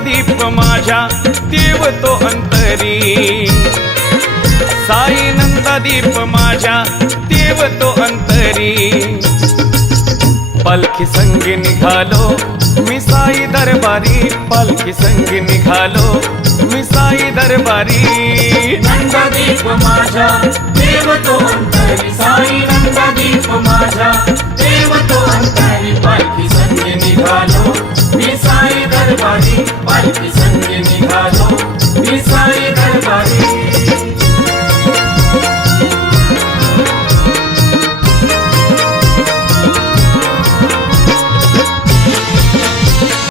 दीप माझ्या देव तो अंतरी, साई नंदा दीप माझ्या देव तो अंतरी। पालखी संग निघालो मी साई दरबारी, पालखी संग निघालो मी साई दरबारी। नंदा दीप माझ्या देव तो अंतरी, साई नंदा दीप माझ्या देव तो अंतरी। पालखी संग निघालो